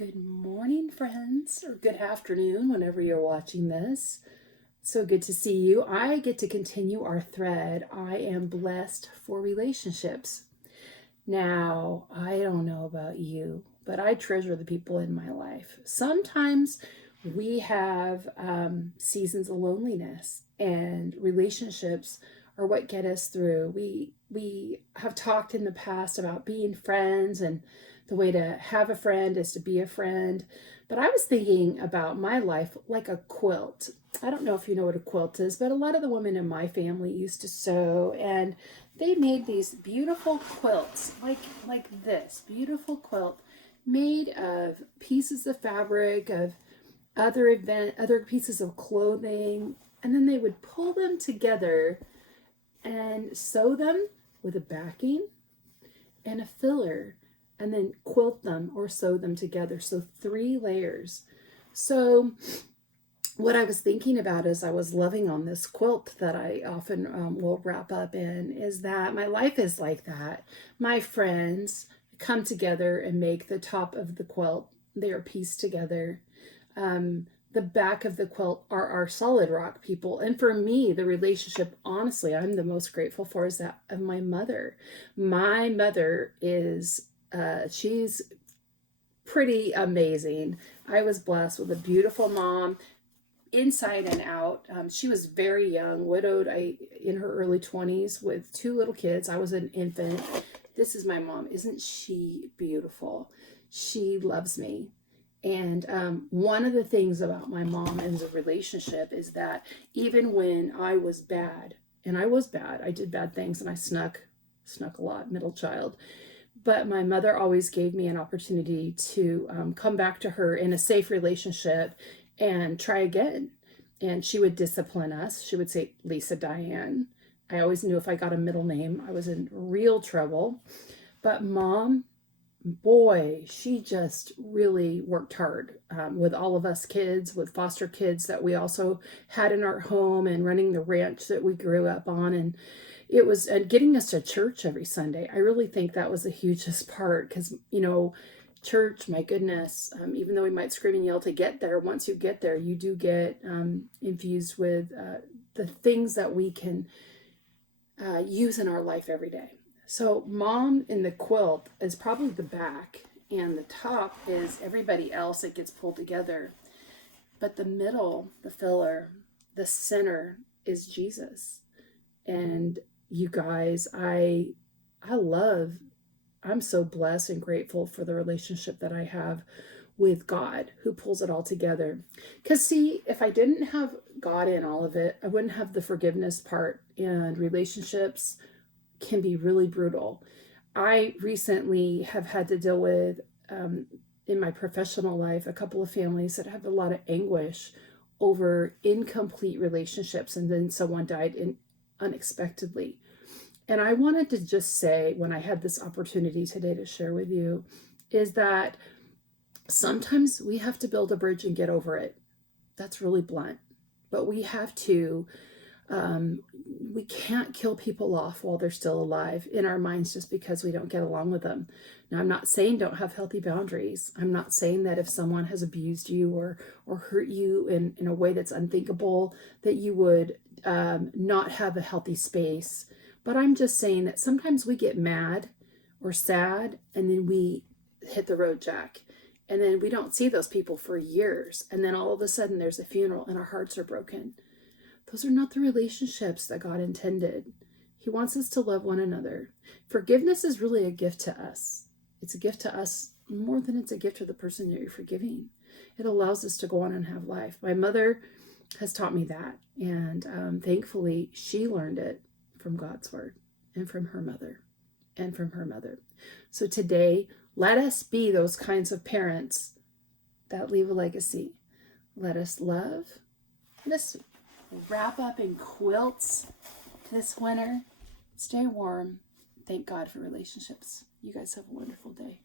Good morning, friends, or good afternoon, whenever you're watching this. So good to see you. I get to continue our thread. I am blessed for relationships. Now, I don't know about you, but I treasure the people in my life. Sometimes we have seasons of loneliness, and relationships are what get us through. We have talked in the past about being friends, and the way to have a friend is to be a friend. But I was thinking about my life like a quilt. I don't know if you know what a quilt is, but a lot of the women in my family used to sew, and they made these beautiful quilts like this beautiful quilt made of pieces of fabric, of other pieces of clothing, and then they would pull them together and sew them with a backing and a filler, and then quilt them or sew them together. So 3 layers. So what I was thinking about as I was loving on this quilt that I often will wrap up in is that my life is like that. My friends come together and make the top of the quilt. They are pieced together. The back of the quilt are our solid rock people. And for me, the relationship, honestly, I'm the most grateful for is that of my mother. My mother is, she's pretty amazing. I was blessed with a beautiful mom inside and out. She was very young, widowed, in her early 20s with 2 little kids. I was an infant. This is my mom. Isn't she beautiful? She loves me. And one of the things about my mom and the relationship is that even when I was bad, and I was bad, I did bad things, and I snuck a lot, middle child. But my mother always gave me an opportunity to come back to her in a safe relationship and try again. And she would discipline us. She would say, Lesa Diane. I always knew if I got a middle name, I was in real trouble. But mom, boy, she just really worked hard with all of us kids, with foster kids that we also had in our home, and running the ranch that we grew up on. And it was getting us to church every Sunday. I really think that was the hugest part because, church, my goodness, even though we might scream and yell to get there, once you get there, you do get infused with the things that we can use in our life every day. So mom in the quilt is probably the back, and the top is everybody else that gets pulled together. But the middle, the filler, the center is Jesus. And you guys, I'm so blessed and grateful for the relationship that I have with God, who pulls it all together. Because see, if I didn't have God in all of it, I wouldn't have the forgiveness part, and relationships can be really brutal. I recently have had to deal with, in my professional life, a couple of families that have a lot of anguish over incomplete relationships, and then someone died unexpectedly. And I wanted to just say, when I had this opportunity today to share with you, is that sometimes we have to build a bridge and get over it. That's really blunt. But we have to, we can't kill people off while they're still alive in our minds just because we don't get along with them. Now, I'm not saying don't have healthy boundaries. I'm not saying that if someone has abused you or hurt you in a way that's unthinkable, that you would not have a healthy space. But I'm just saying that sometimes we get mad or sad, and then we hit the road jack. And then we don't see those people for years. And then all of a sudden there's a funeral and our hearts are broken. Those are not the relationships that God intended. He wants us to love one another. Forgiveness is really a gift to us. It's a gift to us more than it's a gift to the person that you're forgiving. It allows us to go on and have life. My mother has taught me that. And thankfully, she learned it from God's word, and from her mother, and from her mother. So today, let us be those kinds of parents that leave a legacy. Let us love. Let us wrap up in quilts this winter. Stay warm. Thank God for relationships. You guys have a wonderful day.